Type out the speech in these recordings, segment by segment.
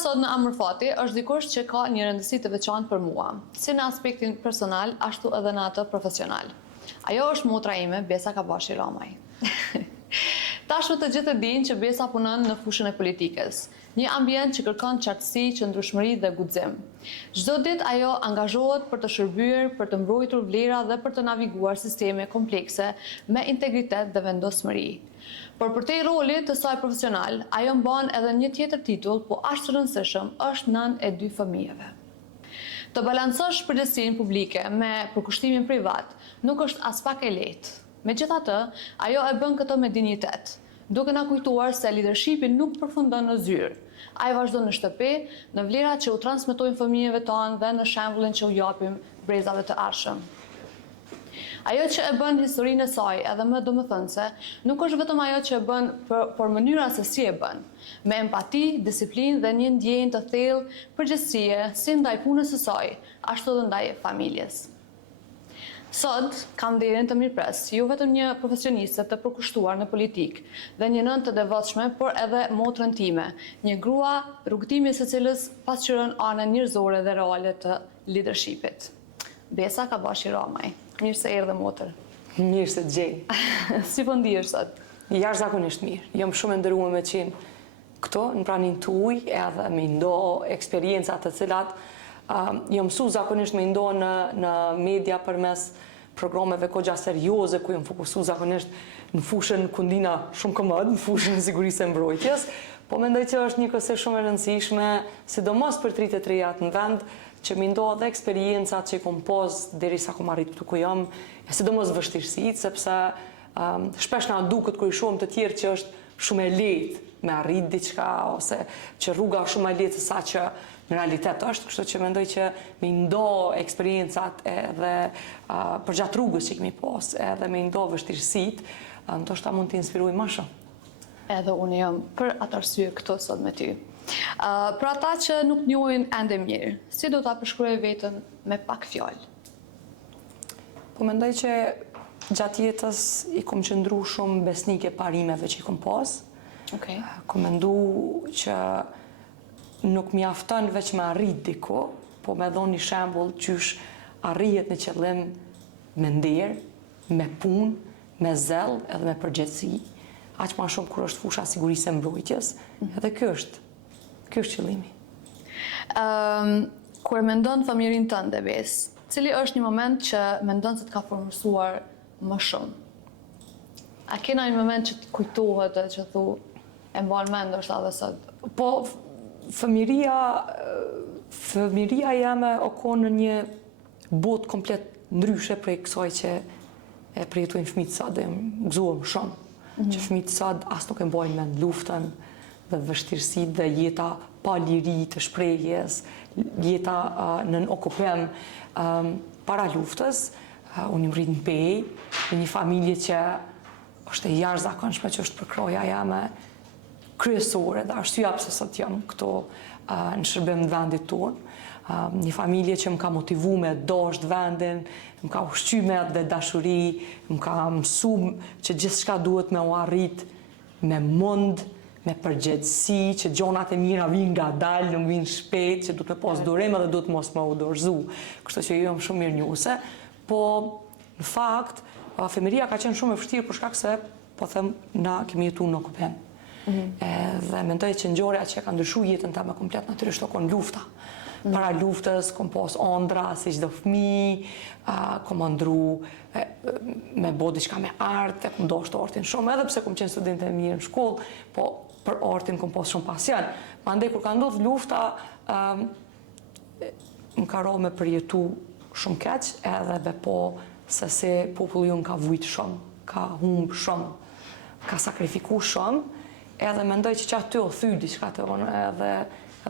sot në Amr Fati është dikush që ka një rëndësi të veçantë për mua, si në aspektin personal, ashtu edhe në atë profesional. Ajo është motra ime, Besa Kabashi Ramaj. Tashmë të gjithë e dinë që Besa punon në fushën e politikës, një ambient që kërkon qartësi, qëndrueshmëri dhe guxim. Çdo ditë ajo angazhohet për të shërbyer, për të mbrojtur vlera dhe për të naviguar sisteme komplekse me integritet dhe vendosmëri. Por përtej rolit të saj profesional, ajo mban edhe një tjetër titull, po aq të rëndësishëm, është nën e 2 fëmijëve. Të balancosh përgjegjësinë publike me përkushtimin privat nuk është as pak e lehtë. Megjithatë, ajo e bën këtë me dinjitet, duke na kujtuar se leadershipi nuk përfundon në zyrë. Ai vazhdon në shtëpi, në vlerat që u transmetojnë fëmijëve tanë dhe në shembullin që u japim brezave të ardhshëm. Ajo që e bën historinë e saj edhe më domethënëse, nuk është vetëm ajo që e bën, por mënyra se si e bën, me empati, disiplinë dhe një ndjenjë të thellë përgjegjësie si ndaj punës së saj, ashtu edhe ndaj familjes. Sot kam nderin të mirëpres, jo vetëm një profesioniste të përkushtuar në politikë dhe një nënë të devotshme, por edhe motrën time, një grua rrugtimi së cilës pasqyron anën njerëzore dhe reale të leadershipit. Besa Kabashi Ramaj. Mirë se erdhe motër. Mirë se gjej. Si po ndihesh sot? Jashtëzakonisht mirë. Jam shumë e nderuar me qenë këto në praninë tuaj, edhe me ndo eksperienca të cilat jam mësuar zakonisht me ndo në media përmes programeve kogja serioze ku jam fokusuar zakonisht në fushën ku ndina shumë komod, në fushën e sigurisë e mbrojtjes, po mendoj që është një kësaj shumë e rëndësishme, sidomos për 33 në vend, që më ndo edhe eksperiencat që i kom pos derisa kom arritur ku jam, e sidomos vështirësitë, sepse shpesh na duket kur i shohim të tjerë që është shumë e lehtë me arrit diçka ose që rruga është shumë e lehtë se sa që në realitet është, kështu që mendoj që me ndo eksperiencat edhe përgjatë rrugës që kemi pas, edhe me ndo vështirësitë, ndoshta mund të inspiroj më shumë. Edhe unë jam për atë arsye këtu sot me ty. Për ata që nuk njohin ende mirë, si do ta përshkruaj veten me pak fjalë? Po mendoj që gjatë jetës i kom qëndru shumë besnike parimeve që i kom pas. Okay. Kom mendu që nuk mjafton veç me arrit diku, po me dhoni një shembull qysh arrihet në qëllim me nder, me punë, me zell edhe me përgjegjësi, aq më shumë kur është fusha sigurisë e mbrojtjes, edhe ky është qëllimi. Kur mendon familjen tënde, Bes, cili është një moment që mendon se të ka formësuar më shumë? A kena një moment që të kujtohet që thu e mban mend ndoshta edhe sot? Po fëmiria jame o konë në një botë komplet ndryshe prej kësaj që e përjetojnë fëmijët sot, dhe gëzuam shumë, që fëmijët sot as nuk e mbajnë mend luftën dhe vështirësitë dhe jeta pa liri të shprehjes, jeta në okupim para luftës. Unë jam rritur në Pej, në një familje që është e jashtëzakonshme, që është përkroja jame kryesore dhe arsyeja pse sot jam këto në shërbim të vendit tonë. Një familje që më ka motivu me dashur vendin, më ka ushqyer dhe dashuri, më ka mësuar që gjithçka duhet me u arrit me mund, me përgjegjësi, që gjonat e mira vijnë ngadalë, nuk vijnë shpejt, që duhet me pas durim edhe duhet mos me u dorëzu. Kështu që jam shumë mirënjohëse, po në fakt fëmijëria ka qenë shumë e vështirë për shkak se po them na kemi jetuar në okupim. Dhe mendoj që ngjarja që ka ndryshuar jetën time komplet natyrisht o kon lufta. Para luftës kom pas ëndra si çdo fëmijë, kom ndru me bë diçka me art, kom dashur artin shumë, edhe pse kom qenë studente e mirë në shkollë, po për artin kom pas shumë pasion. Mandej kur ka ndodhur lufta, më ka rënë me përjetu shumë keq, edhe dhe po se si populli jon ka vujt shumë, ka humb shumë, ka sakrifikuar shumë, edhe mendoj që aty u thy diçka të unë, edhe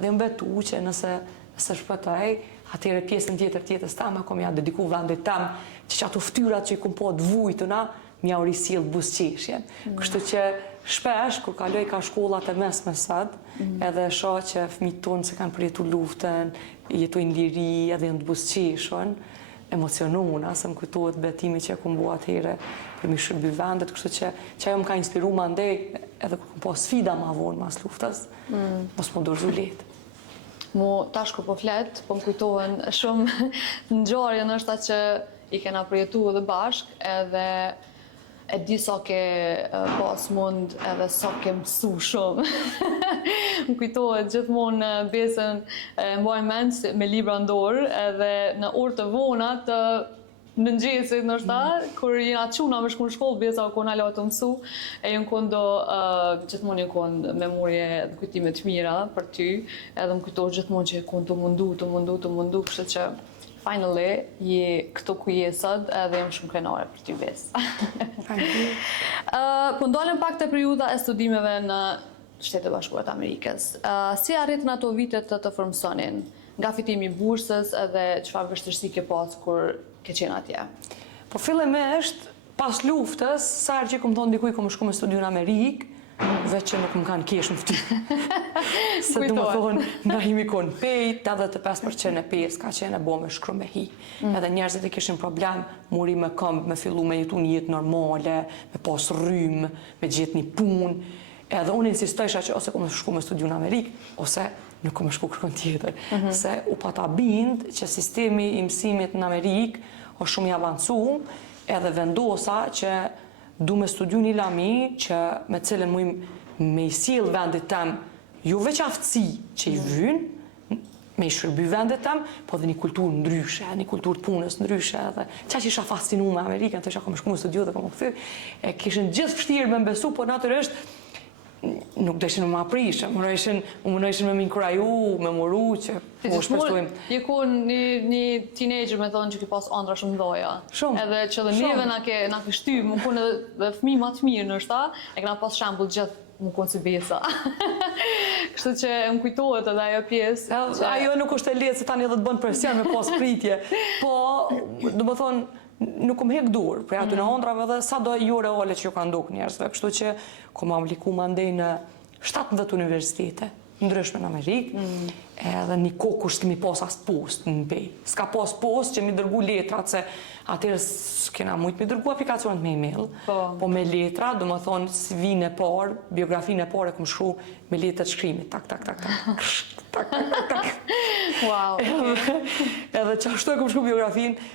jam betu që nëse shpëtoj, atëherë pjesën tjetër tjetës tame kom ja dediku vendit tam, që ato ftyrat që i kom po të vujtuna, mja u risjell buzëqeshjen. Kështu që shpesh, kur kaloj ka shkollat e mesme sot, edhe shoh që fëmijët tonë se kanë përjetuar luftën, jetojnë liri, edhe janë të buzëqeshur, emocionuar, se më kujtohet betimi që kom bua atëherë për mi shërby vendet, kështu që ajo më ka inspiruar mandej, edhe kur kom po sfida ma vonë mas luftës, mos më dorëzu lehtë. Tash kur po flet, po më kujtohen shumë ngjarje ndoshta që i kena përjetuar edhe bashk, edhe e di sa ke pas mund edhe sa ke mësu shumë. Më kujtohet gjithmonë besën e mbaj mend me libra në dorë, edhe në orë të vona të mëngjesit ndoshta, kur jena çuna me shku në shkollë, besa u kona la të mësu, e jën kondo gjithmonë jën kondo memorje dhe kujtime të mira për ty, edhe më kujtohet gjithmonë që e kon të mundu, kështu që finally je këtu ku je sot edhe jam shumë krenare për ty besë. Po ndalëm pak te periudha e studimeve në Shtetet e Bashkuara të Amerikës. Si arritën ato vitet të formsonin? Nga fitimi i bursës edhe çfarë vështirësi ke pas kur ke qenë atje? Po fillimisht, pas luftës, sa herë që kom thonë dikuj kom shku me studiu në Amerikë, veç që nuk më kanë kesh në ftyrë. Se du më thonë, nga himi konë pejt, 85% e pjesë ka qenë e bo me shkru me hi. Edhe njerëzit e kishin problem, muri me këmbë, me fillu me jetu një jetë normale, me pas rrymë, me gjithë një punë. Edhe unë insistojsha që ose kom shku me studiu në Amerikë, ose nuk kom shku kërkon tjetër. Se u pata bind që sistemi i mësimit në Amerikë është shumë i avancuar, edhe vendosa që du me studiu një lami që me cilën me i sjell vendit tem jo veç aftësi që i vyn, me i shërby vendit tem, po dhe një kulturë ndryshe, një kulturë të punës ndryshe. Dhe qa që isha fascinu me Amerikën, të isha kom shku me studiu dhe kom këthyr, e kishin gjithë vështirë me mbesu, por natyrisht nuk deshin me ma prishë, më nëjshin me m'inkuraju, me moru që po shpeshtojmë. Je ku një teenager me thonë që ki pas andra shumë doja. Shumë. Edhe që dhe neve na ke shty, më kun edhe fëmi ma të mirë nështë, e këna pas shambull gjithë më kun si besa. Kështu që më kujtohet edhe ajo pjesë. Ajo nuk është e letë se tani edhe të bënë presion me pas pritje, po, do më thonë, nuk kom hek dur për aty në ondrave dhe sa do jure ole që ju ka nduk njerëzve. Kështu që kom apliku më ndej në 17 universitete ndryshme në Amerikë, edhe një kohë kur s'kemi pas as post në pej. S'ka pas post që mi dërgu letrat, se atërë s'kena mujtë mi dërgu aplikacionet me email, po me letra, do më thonë CV-n e parë, biografinë e parë e kom shkru me letrat shkrimit, tak. Wow. Edhe që ashtu e kom shkru biografinë,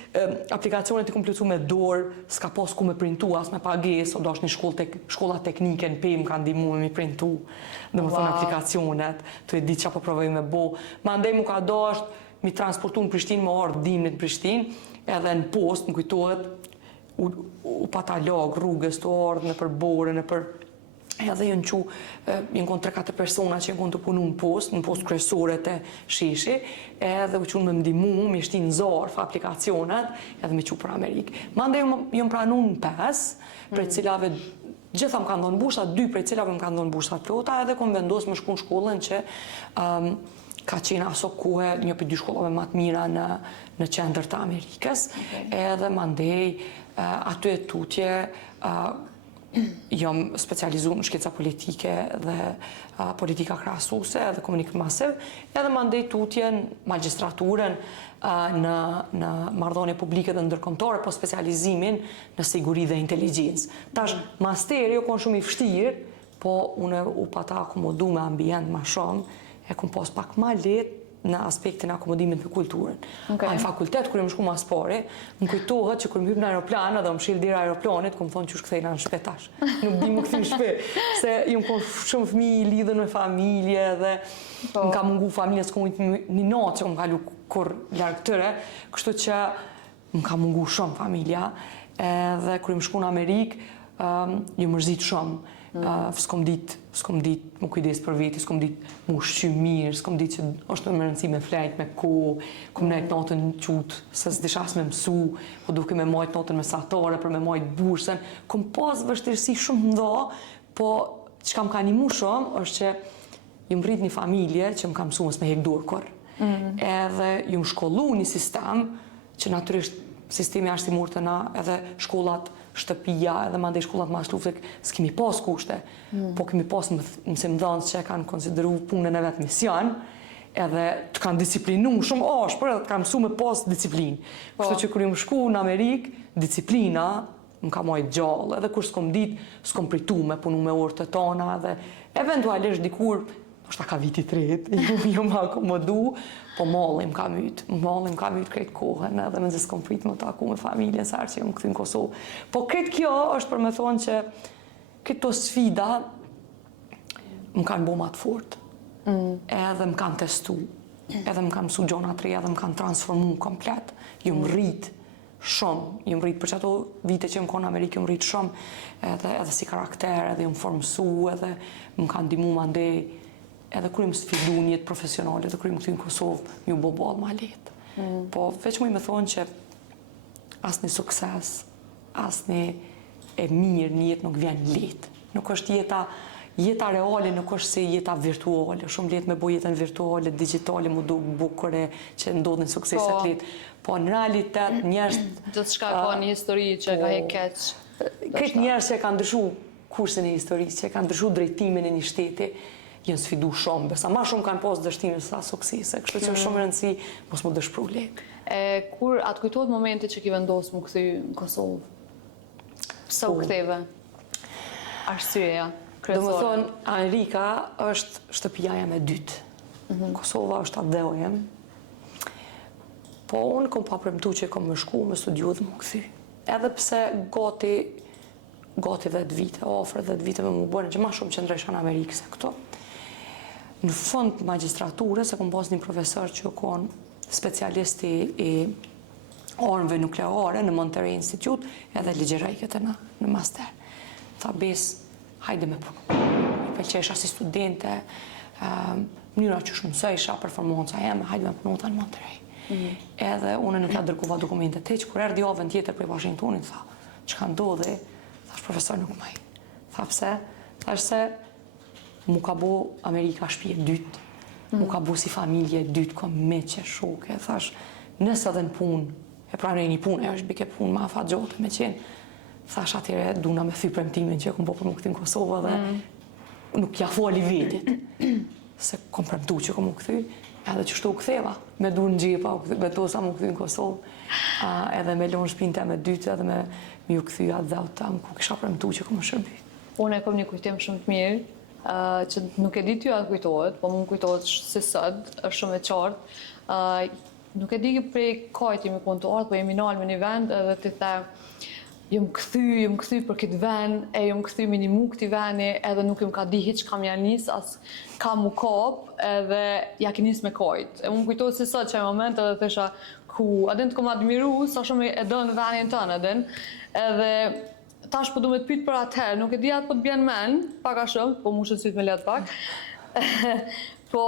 aplikacionet i kom plëcu me dorë, s'ka pas ku me printu, as me pages, o do është një shkolla teknike në pej më kanë dimu me mi printu, do më thonë aplikacionet, të e ditë që po provoj me bo. Ma ndej mu ka dasht mi transportu në Prishtinë, më ardhë dimnit në Prishtinë, edhe në post, më kujtohet, u pata lagë rrugës të ardhë në për bore, në për... Edhe jënë konë 3-4 persona që jënë konë të punu në post kryesore të sheshi, edhe u qunë me mdimu, me shtinë zarë fa aplikacionet, edhe me që për Amerikë. Mande jënë pranu në 5, prej cilave gjitha më kanë dhënë bursat, 2 prej cilave më kanë dhënë bursat plota, edhe kom vendosë me shku në shkollën që ka qenë aso kohë një për 2 shkollave më të mira në qendër të Amerikës, edhe mandej aty e tutje jam specializu në shkenca politike dhe politika krahasuese dhe komunikim masiv, edhe mandej tutje në magistraturën në marrëdhënie publike dhe ndërkombëtare, po specializimin në siguri dhe inteligjencë. Tash, masteri u kon shumë i vështirë, po unë u pata akomodu me ambient ma shumë, e kom pas pak ma letë në aspektin e akomodimit me kulturën. Në fakultet, kër më shku mas pari, më kujtohet që kër më hyp në aeroplan edhe më shil dira aeroplanit, kom thonë që shkëthejna në shpetash. Nuk di më këthi në shpe, se ju më konë shumë fëmi lidhën me familje dhe më ka mungu familje, s'kom një natë që më kalu kur largë tëre, kështu që më ka mungu shumë familja, edhe kër më shku në Amerikë, ju mërzit shumë. S'kom dit më kujdes për veti, s'kom dit më ushqy mirë, s'kom dit që është më rëndësi me flejt me ko, kom nejt natën qutë, se s'disha as me mësu, po duke me majt natën mesatare për me majt bursën. Kom pas vështirësi shumë nda, po që kam ka animu shumë, është që ju më rrit një familje që më ka mësu mësë me hek dorë kur. Edhe ju më shkollu një sistem, që natyrisht sistemi ashtë i murë të na, edhe shkollat shtëpia, edhe mandej shkollat ma shlufte, s'kemi pas kushte, po kemi pas mësimdhënës që kanë konsideru punën e vetë mision, edhe të kanë disiplinu shumë ashpër, edhe të kanë mësu me pas disiplinë. Kështu që kër ju më shku në Amerikë, disiplina më ka majtë gjallë, edhe kur s'kom ditë, s'kom pritu me punu me orë të tona, edhe eventualisht dikur është ka viti tretë, ju më akomodu, po mallim ka myt krejt kohën, edhe me s'kom prit më taku me familjen, sa që jam këthy në Kosovë. Po krejt kjo është për me thonë që këto sfida më kanë bo ma të fort, edhe më kanë testu, edhe më kanë mësu gjona të reja, edhe më kanë transformu komplet, ju më rrit shumë, ju më rrit për që ato vite që më konë në Amerikë, ju më rrit shumë, edhe si karakter, edhe ju më formësu, edhe më kanë dimu ma ndej, edhe kërë më sfidu njët profesionale, edhe kërë më këty në Kosovë, ju bo balë ma letë. Po, veç mu i me thonë që asë një sukses, asë një e mirë një jetë nuk vjen letë. Nuk është jeta reale, nuk është si jeta virtuale. Shumë letë me bo jetën virtuale, digitale, mu do bukëre që ndodhin sukseset letë. Po, në realitet, njerës... Gjithë shka ka një histori që ka he keq. Këtë njerës që kanë ndryshu kursin e historisë, që kanë ndryshu drejtimin e një shteti, jenë sfidu shumë, besa ma shumë kanë pas dështime sa suksese, kështu që shumë rëndësi mos mu dëshpru lekë. Kur atë kujtojt momenti që ki vendosë mu këthy në Kosovë? Pse u ktheve? Arsyeja, kryesore. Do më thonë, Amerika është shtëpia jam e dytë. Kosova është atë dheo jem. Po unë kom pa premtu që kom më shku, me studiu dhe mu këthy. Edhe pse gati 10 vite, ofre 10 vite me mu bërën, që ma shumë që ndresha në Amerikë se këto. Në fund magistraturës, e kom pas një profesor që konë specialisti i armëve nukleare në Monterey Institute, edhe ligjerajket e në master. Tha besë, hajde me punu. I pëlqesha si studente, mënyra që shmësojsha, performanca jeme, hajde me punu ta në Monterey. Edhe unë nuk ja dërguva dokumentet te që kur erdi javën tjetër për Washingtonit, tha, që ka ndodhi, thash profesor nuk maj. Tha pse? Thash se mu ka bo Amerika shtëpi e dytë, mu ka bo si familje e dytë, kom meqe, shoke, thash, nëse edhe në punë, e pra në një punë, e është bike punë ma fa gjote me qenë, thash atyre duna me thy premtimin që kom bo për mu këti në Kosovë dhe nuk ja foli vetit, se kom premtu që kom u këthy, edhe që shtu u këtheva, me du në gjepa, me tosa mu këthy në Kosovë, edhe me lonë shpinte me dytë, edhe me ju këthy atë dhe atë tam, ku kisha premtu që kom më shërbi. Unë e kom një kujtim shumë të mirë, që nuk e di ty atë kujtohet, po mu kujtohet si sëd, është shumë e qartë. Nuk e di prej kajt jemi kontuar, po jemi nalë me një vend edhe ti the, jëmë këthy për këtë vend, jëmë këthy me një mu këti vendi, edhe nuk jëmë ka di hiq kam janë njës, as kam mu kap, edhe ja ki njës me kajt. Mu kujtohet si sëd që e moment edhe thesha, ku, adin të kom admiru, sa shumë e dënë vendin tënë, adin, edhe tash po du me të pytë për atëherë, nuk e di atë po të bjenë men, pak a shumë, po mu shën sytë me letë pak. Po,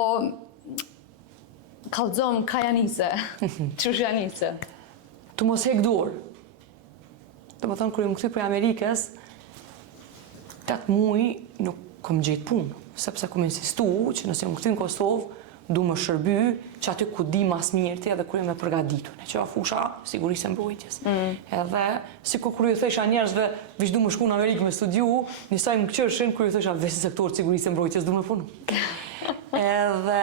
kalëzëm ka janise, qësh janise? Të mos hek dur. Të më thonë, kërë më këthy për Amerikës, 8 muaj nuk kom gjetë punë, sepse kom insistu që nëse më këthy në Kosovë, du më shërby që aty ku di mas mirëti edhe kërë me përgaditur. Që a fusha sigurisë e mbrojtjes. Edhe, si kërë ju thesha njerëzve, vish du më shku në Amerikë me studiu, njësaj më këqërshin, kërë ju thesha vesi sektor sigurisë e mbrojtjes du me punu. Edhe,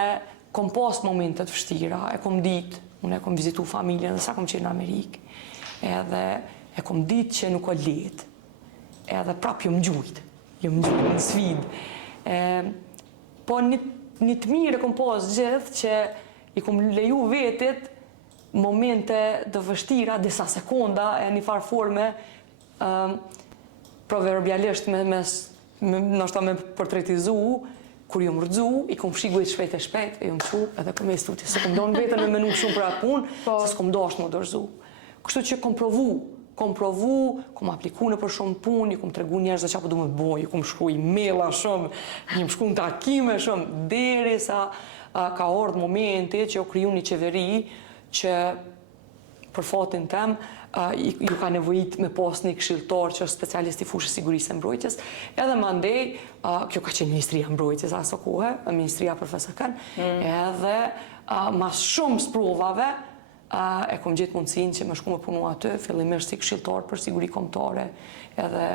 kom pas momentet vështira, e kom ditë, unë e kom vizitu familjen dhe sa kom qenë në Amerikë. Edhe, e kom ditë që nuk o letë. Edhe, prap ju më gjujtë në sfidë. Po, një të mirë e kom pas gjithë që i kom leju vetit momente të vështira, disa sekonda e një farë forme proverbialisht nështë me portretizu, kur ju më rëdzu, i kom shiguit shpejt e ju më qu edhe kom e stuti, se kom donë vetën me menu shumë për atë punë, se s'kom dashtë më dërzu. Kështu që kom provu, kom apliku në për shumë punë, ju kom tregu njerëzve që apo du me boj, ju kom shkru e-maila shumë, ju kom shkru në takime shumë, deri sa ka ardhur momenti që ju kriju një qeveri që për fatin tem ju ka nevojit me pas një këshilltar që është specialist i fushës sigurisë e mbrojtjes, edhe mandej, kjo ka qenë Ministria e Mbrojtjes aso kohë, Ministria për FSK-n, edhe mas shumë sprovave, e kom gjithë mundësin që më shku me punu aty, fillimisht si këshilltar për siguri kombëtare, edhe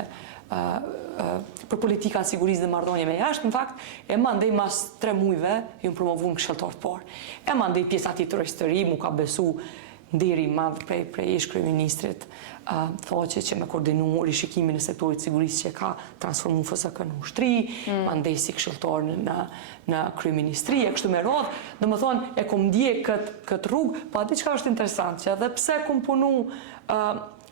për politika në sigurisë dhe marrëdhënie me jashtë, në fakt, e mandej mas 3 muajve ju më promovu në këshilltar të parë. E mandej pjesa tjetër histori, mu ka besu nderi i madh prej ish-kryeministrit, thoqe që me koordinu rishikimin e sektorit sigurisë që ka transformu FSK në ushtri, mandej si këshilltar në kryeministri, e kështu me radhë, domethënë e kom ndjek këtë rrugë, pa diçka është interesant, që edhe pse kom punu,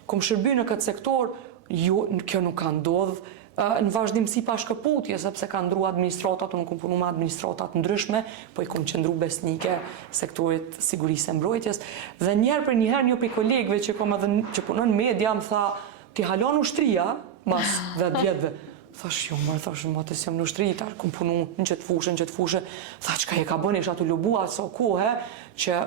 kom shërby në këtë sektor, kjo nuk ka ndodhë, në vazhdimsi pa shkëputje, sepse ka ndru administratat, unë kom punu me administratat ndryshme, po i kom qëndru besnike sektorit sigurisë e mbrojtjes. Dhe njerë për njëherë një për kolegëve që punën media, më tha, ti halon ushtria, mas 10 vjetëve. Thash, jo, mërë, thash, më atës jam në ushtri, ta kom punu në qëtë fushë, tha, qka e ka bëni, ishtë atu lubua, so kohë, që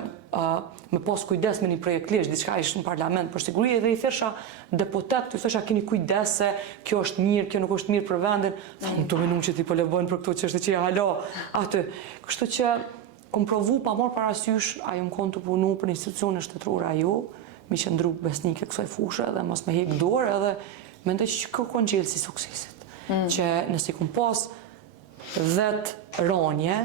me pos kujdes me një projekt lesh, diçka ishtë në parlament për siguri, dhe i thesha deputet, i thesha keni kujdes se kjo është mirë, kjo nuk është mirë për vendin, tha, në të minum që ti po levojnë për këto që është që e halo atë. Kështu që kom provu pa marë parasysh, a ju më konë të punu për institucione shtetërore a ju, mi qëndru besnike kësoj fushë dhe mos me hek dorë, edhe mendoj që kjo konë gjellë si suksesit. Që nësi kum pas 10 ranje,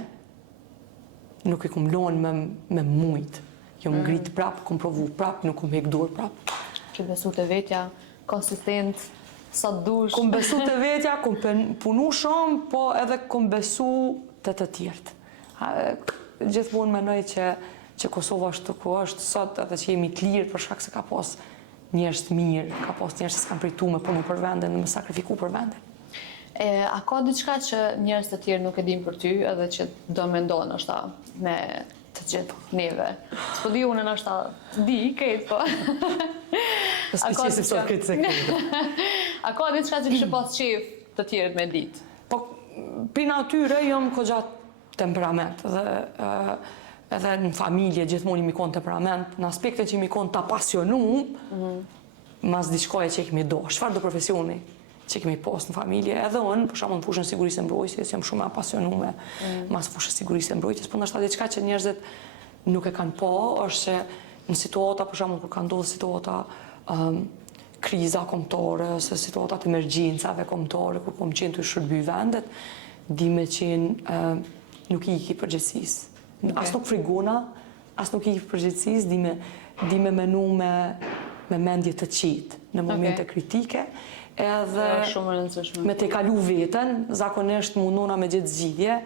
nuk i kum lonë me mujtë. Jo më ngritë prapë, kum provu prapë, nuk kum hek dorë prapë. Që besu të vetja, konsistent, sa dush. Kum besu të vetja, kum punu shumë, po edhe kum besu të tjertë. Gjithmonë menoj që Kosova është ku është sot, edhe që jemi të lirë për shkak se ka pas njerëz të mirë, ka pas njerëz që s'kan pritu me punu për vendin dhe me sakrifiku për vendin. A ka diçka që njerëz të tjerë nuk e din për ty edhe që do mendon është me të gjithë neve? S'po di unë është di, këtë po. Specialisht sot këtë sekretë. A ka diçka që kështë pas qef të tjerët me ditë? Po, për natyre jam kogja temperament dhe edhe në familje gjithmonë mi konë temperament, në aspekte që mi konë të apasionu, mas diçkoje që i kemi do. Çfarë do profesioni që kemi pas në familje, edhe unë, për shembull në fushën sigurisë e mbrojtjes, jam shumë apasionume mas fushës sigurisë e mbrojtjes, por ndoshta diçka që njerëzit nuk e kanë pa, është që në situata, për shembull kur ka ndodhur situata kriza kombëtare, ose situatat emergjencave kombëtare, kur kom qenë të shërby vendet, di me qenë nuk i iki përgjegjësisë. As nuk frigona, as nuk i iki përgjegjësisë, di me menu me mendje të qitë në momente kritike, edhe me te kalu veten, zakonisht mundona me gjithë zgjidhje,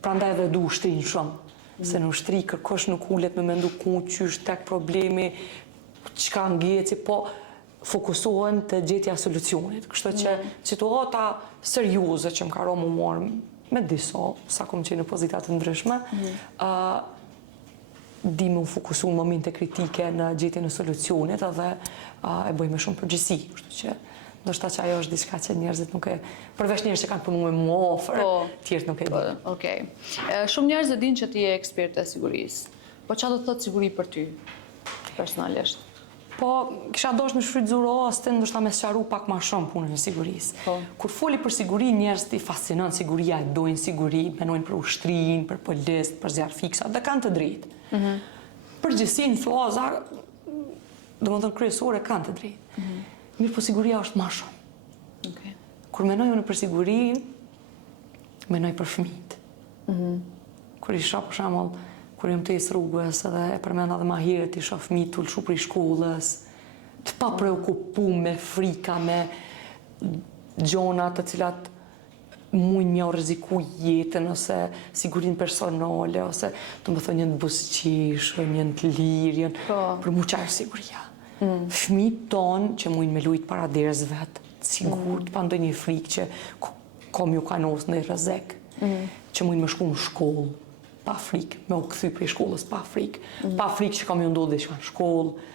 prandaj edhe du ushtrinë shumë. Se në ushtri kërkosh nuk ullet me mendu ku qysh tek problemi, çka ngeci, po fokusohen të gjetja solucionit. Kështu që situata serioze që më ka romu marë me disa, sa kom qenë në pozitat të ndryshme, di me u fokusu në momente kritike në gjetjen e solucionit edhe e bëj me shumë përgjësi. Kështu që ndoshta që ajo është diçka që njerëzit nuk e... Përveç njerëz që kanë punu me mua ofër, tjerët nuk e di. Okej. Shumë njerëz e dinë që ti je ekspert e sigurisë. Po çfarë do të thotë siguri për ty, personalisht? Po, kisha dosh me shfrytëzu rastin, ndoshta me sqaru pak më shumë punën e sigurisë. Kur foli për siguri, njerëzit i fascinon siguria, e dojnë siguri, menojnë për ushtrinë, për policë, për zjarr fiksa, dhe kanë të drejtë. Përgjithësinë faza, domethënë kryesore kanë të drejtë. Mirë, po siguria është ma shumë. Kur menoj unë për siguri, menoj për fëmijët. Kur isha, për shembull, kur jam të isë rrugës, edhe e përmenda dhe ma herët, isha fëmijët të lëshu prej shkollës, të pa preokupu me frika, me gjonat të cilat mujnë mja rreziku jetën, ose sigurin personale, ose të më thë njën të busqishë, njën të lirë, për mu qarë siguria. Fëmijët tonë që mujnë me lujtë para derës vetë, sigurt, pa ndoj një frikë që kom ju kanos në rrezek, që mujnë me shku në shkollë, pa frikë, me u këthy prej shkollës pa frikë, pa frikë që kam ju ndodhë diçka në shkollë,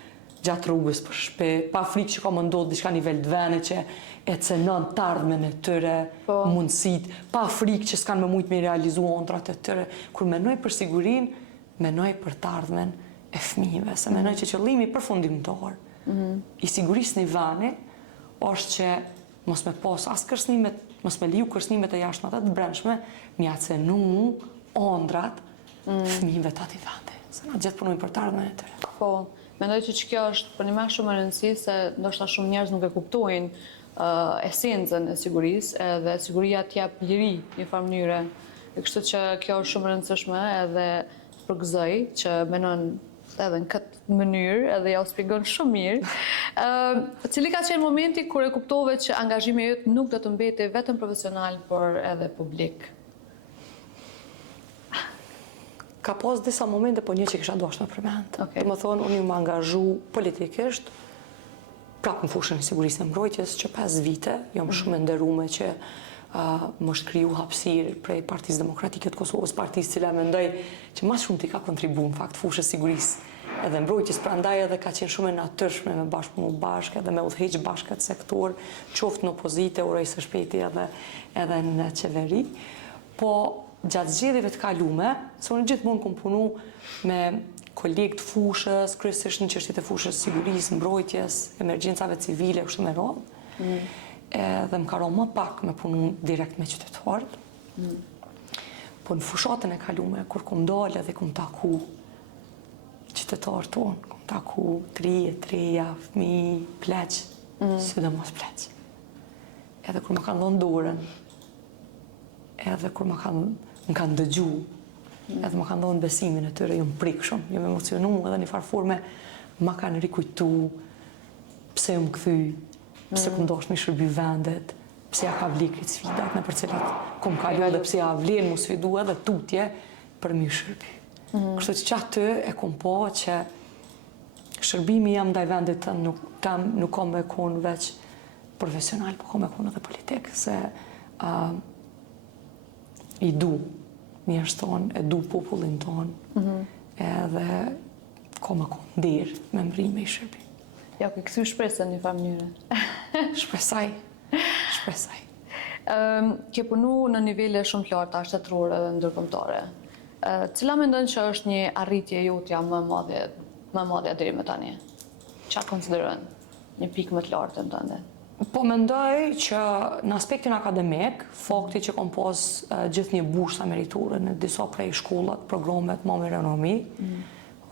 gjatë rrugës për shpe, pa frikë që kam ndodhë diçka nivel të vene që e cënon të ardhmen e tëre, mundësit, pa frikë që s'kan me mujtë me realizu ondrat e tëre. Kur menoj për sigurin, menoj për të ardhmen e fëmijëve, se menoj që qëllimi përfundimtar i sigurisë në vani është që mos me pas as kërsnimet, mos me liju kërsnimet e jashtme të brendshme, mja cenu ondrat fëmijëve të ati vani, se na gjithë punojnë për të ardhmen e tëre. Po, mendoj që kjo është për një më shumë e rëndësi, se ndoshta shumë njerëz nuk e kuptojnë esencën e sigurisë, edhe siguria t'jap liri një farë mënyre. Kështu që kjo është shumë e rëndësishme, edhe përgëzoj që menon edhe në këtë mënyrë, edhe ja u shpjegon shumë mirë. Cili ka qenë momenti kur e kuptove që angazhimi jot nuk do të mbeti vetëm profesional, por edhe publik? Ka pas disa momente, po një që kisha dashur me përmend. Okay. Do të thonë, unë më angazhu politikisht, prapë në fushën e sigurisë e mbrojtjes, që 5 vite, jam shumë e nderuar që më është kriju hapësirë prej Partisë Demokratike të Kosovës, partisë cila mendoj që më shumë t'i ka kontribu në fakt fushës sigurisë edhe mbrojtjes, prandaj edhe ka qenë shumë e natyrshme me bashkëpunu bashkë edhe me udhëheq bashkë këtë sektor, qoftë në opozite, uroj së shpejti edhe në qeveri. Po gjatë zgjedhjeve të kalume, se unë gjithmonë kom punu me kolegë të fushës, kryesisht në çështjet e fushës sigurisë, mbrojtjes, emergjencave civile, kështu me radhë. Edhe më ka rënë më pak me punu direkt me qytetarët. Po në fushatën e kalume, kur kom dalë dhe kom taku qytetarët tonë, kom taku treja, fëmijë, pleq, sidomos pleq. Edhe kur më kanë dhënë dorën, edhe kur më kanë dëgju, edhe më kanë dhënë besimin e tyre, jam prik shumë, jam emocionu, edhe një farë forme më kanë rikujtu pse jam kthy, pse kom dashur mi shërby vendet, pse ja ka vli këtë sfidat në për cilat kom kalu dhe pse ja vlen mu sfidu edhe tutje për mi shërby. Kështu që aty e kom po që shërbimi jam ndaj vendit të nuk ka me konë veç profesional, po ka me konë edhe politik, se i du njerëz tonë, e du popullin tonë, edhe ka me konë ndirë me mbrime i shërbi. Ja, ku këthy shpresën një farë mënyre. Shpresaj. Ke punu në nivele shumë të larta, shtetërore dhe ndërkombëtare. Cila mendon që është një arritje jotja më e madhe deri më tani? Çfarë konsideron një pikë më të lartë tënde? Po mendoj që në aspektin akademik, fakti që kom pas gjithë një bursë meritore në disa prej shkollat, programet më me renomi,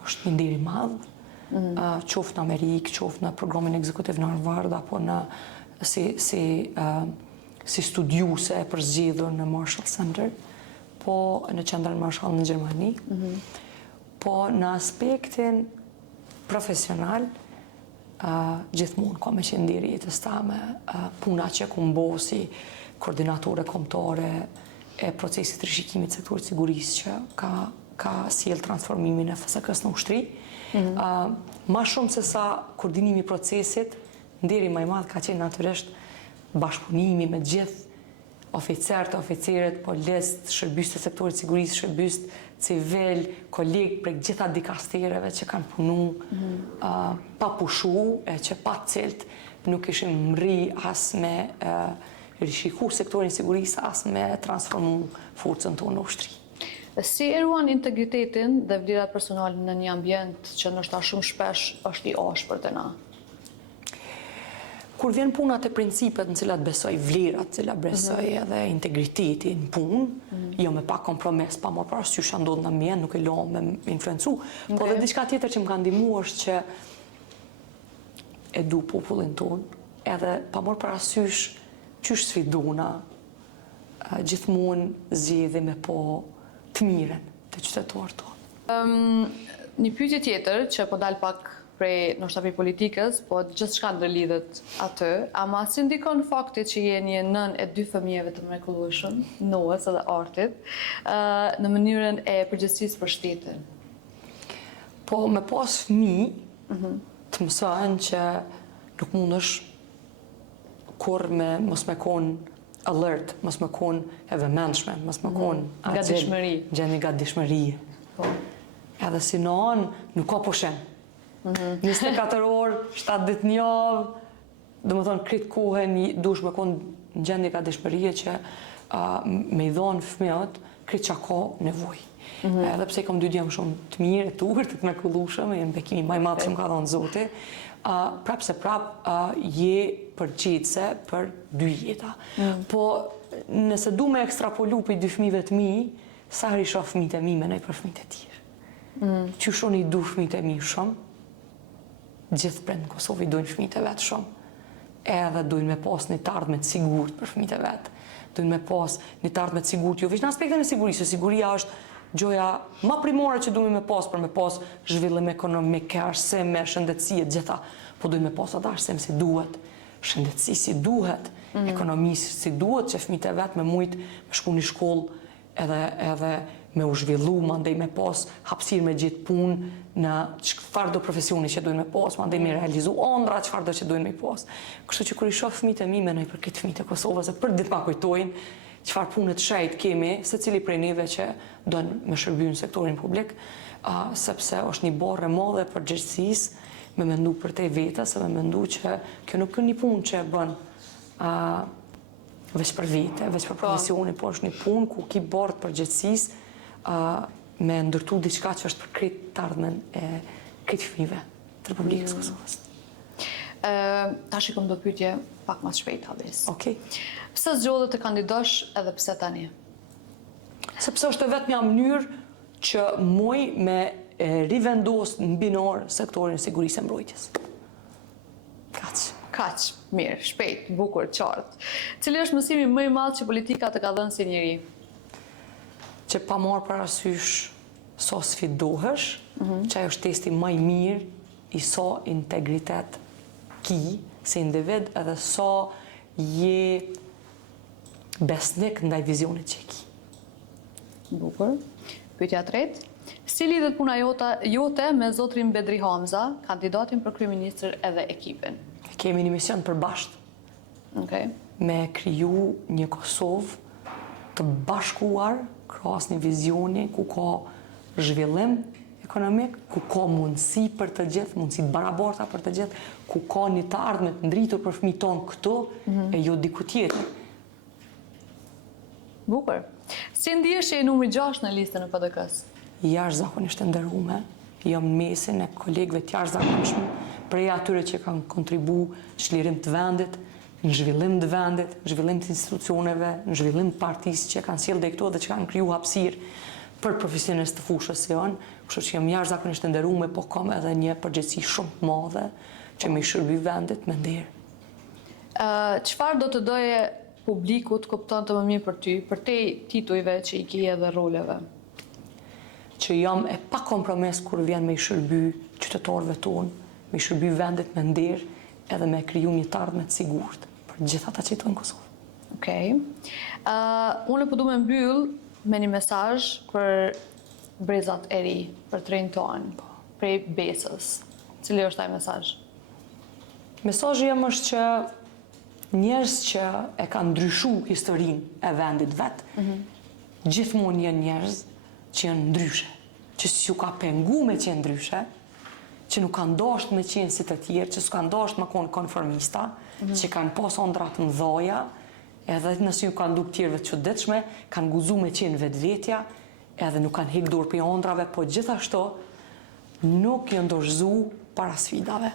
është një ndir i madh. Qoftë në Amerikë, qoftë në programin ekzekutiv në Harvard, apo në si studiuse e përzgjedhur në Marshall Center, po në qendrën Marshall në Gjermani. Po në aspektin profesional, gjithmonë ka me qenë ndiri jetës tame, puna që kom bo si koordinatore kombëtare e procesit rishikimit sektorit sigurisë që ka sjell transformimin e FSK-s në ushtri. Ma shumë se sa koordinimi i procesit, ndiri më i madh ka qenë natyrisht bashkëpunimi me gjithë oficerët, oficeret, policët, shërbëes të sektorit sigurisë, shërbëes civil, kolegë prej gjitha dikastereve që kanë punu pa pushu, e që pa cilt nuk ishin mri as me rishiku sektorin sigurisë, as me transformu forcën tonë në ushtri. Si e ruan integritetin dhe vlerat personale në një ambient që ndoshta shumë shpesh është i ashpër te na? Kur vjen puna te principet në cilat besoj, vlerat në cilat besoj edhe integriteti në punë, jo me pa kompromis, pa marrë parasysh çfarë ndodh në ambient, nuk e lë me influencu, po edhe diçka tjetër që më ka ndihmuar është që e du popullin tonë, edhe pa marrë parasysh çysh sfidona, gjithmonë zgjedhim me po të mirën të qytetarët tonë. Një pyetje tjetër që po dal pak prej ndoshta prej politikës, po gjithçka ndërlidhet aty, ama si ndikon fakti që je një nën e 2 fëmijëve të mrekullueshëm, Noës edhe Artit, në mënyrën e përgjegjësisë për shtetin? Po me pas fëmijë, të mësojnë që nuk mundesh kur mos me konë alert, mos me konë e vëmendshme, mos me konë gatishmëri. Gjeni gatishmërie. Edhe si në anë nuk ka pushim. 24 orë, 7 ditë në javë, do më thonë kritë kohën dush me konë në gjendje gatishmërie që me i dhonë fëmijët kritë që ka nevojë. Edhe pse kom 2 djemë shumë të mirë, të urtë, të mrekullueshëm, e në bekimi maj madhë që më ka dhonë Zoti, prap se prap je përgjithse për 2 jeta. Po nëse du me ekstrapolu për 2 fëmijëve të mi, sa herë i shoh fëmijët e mi me nej për fëmijët e tjerë. Që shoni i du fëmijët e mi shumë, gjithë prindë në Kosovë i dojnë fëmijët e vetë shumë. Edhe dojnë me pas një të ardhme të sigurt për fëmijët e vetë. Dojnë me pas një të ardhme të sigurt, jo veç në aspektin e sigurisë, siguria është gjoja ma primore që duhet me pas për me pas zhvillim ekonomik, arsim, shëndetësi e gjitha, po duhet me pas atë arsim si duhet, shëndetësi si duhet, ekonomisë si duhet, që fëmijët e vetë me mujt me shku një shkollë edhe me u zhvillu, mandej me pas hapësirë me gjithë punë në çfarë do profesioni që duhet me pas, mandej me realizu ëndra çfarë do që duhet me pas. Kështu që kur i shoh fëmijët e mi, menoj për këtë fëmijët e Kosovës, e për ditë ma kujtojnë çfarë punë të shejt kemi, secili prej neve që don me shërby në sektorin publik, sepse është një borë e madhe për përgjegjësisë, me mendu për te vetës, me mendu që kjo nuk është një punë që e bën veç për vete, veç për profesioni, po është një punë ku ki borë të përgjegjësisë me ndërtu diçka që është për krejt të ardhmen e krejt fëmijëve të Republikës Kosovës. Tash i kom do pyetje pak më shpejt habis. Okej. Pse zgjodhe të kandidosh edhe pse tani? Sepse është vetëm një mënyrë që muj me rivendos në binor sektorin e sigurisë e mbrojtjes. Kaq, mirë, shpejt, bukur, qartë. Cili është mësimi më i madh që politika të ka dhënë si njeri? Që pa marrë parasysh sa sfidohesh, që ajo është testi më i mirë i sa integritet ki si individ edhe sa je besnik ndaj vizionit që ki. Bukur. Pyetja e tretë. Si lidhet puna jote me zotrin Bedri Hamza, kandidatin për kryeministër edhe ekipin? Kemi një mision përbashkët. Okej. Me kriju një Kosovë të bashkuar, krahas një vizioni ku ka zhvillim ekonomik, ku ka mundësi për të gjithë, mundësi të barabarta për të gjithë, ku ka një të ardhme të ndritur për fëmijët tonë këtu e jo diku tjetër. Bukur. Si ndihesh që je numri 6 në listën e PDK-s? Jashtëzakonisht e nderuar, jam në mesin e kolegëve të jashtëzakonshëm, prej atyre që kanë kontribu në çlirim të vendit, në zhvillim të vendit, në zhvillim të institucioneve, në zhvillim të partisë që kanë sjellë deri këtu dhe që kanë kriju hapësirë për profesionistë të fushës së janë, kështu që jam jashtëzakonisht e nderuar, po kam edhe një përgjegjësi shumë të madhe që më shërby vendit me nder. Çfarë do të doje publiku të kuptonte më mirë për ty, për te titujve që i ke edhe roleve? Që jam e pa kompromis kur vjen me i shërby qytetarëve tonë, me i shërby vendit me nder, edhe me kriju një të ardhme të sigurt për gjithë ata që jetojnë në Kosovë. Okej. Unë po du me mbyll me një mesazh për brezat e ri, për të rinjtë tonë, prej Besës. Cili është ai mesazh? Mesazhi jam është që njerëz që e kanë ndryshu historinë e vendit vetë, gjithmonë janë njerëz që janë ndryshe, që s'ju ka pengu me qenë ndryshe, që nuk kanë dashur me qenë si të tjerë, që s'kanë dashur me qenë konformista, që kanë pas ëndra të mëdha, edhe nëse ju kanë duk tjerëve të çuditshme, kanë guxuar me qenë vetvetja, edhe nuk kanë hequr dorë për ëndrave, po gjithashtu nuk janë dorëzuar para sfidave.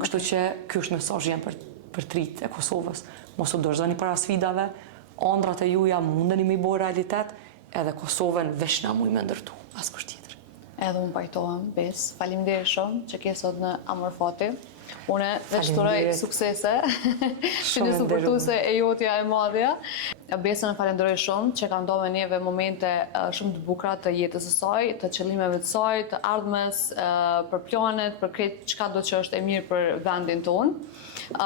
Kështu që ky është mesazhi jam për trit e Kosovës. Mos u dorëzoni para sfidave, ëndrat e juaja mundeni me i bërë realitet, edhe Kosovën veç na muj me ndërtu, askush tjetër. Edhe unë pajtohem, Bes. Faleminderit shumë që ke sot në Amorfati. Une veç të roj suksese, që një supportuese e jotja e madhja. Besën e falenderoj shumë që ka ndonë me neve momente shumë të bukura të jetës së saj, të qëllimeve të saj, të ardhmes, për planet, për krejt çka do që është e mirë për vendin tonë.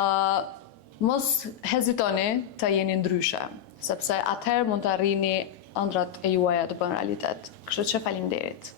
Mos hezitoni të jeni ndryshe, sepse atëherë mund të arrini ëndrat e juaja të bëjnë realitet. Kështu që faleminderit.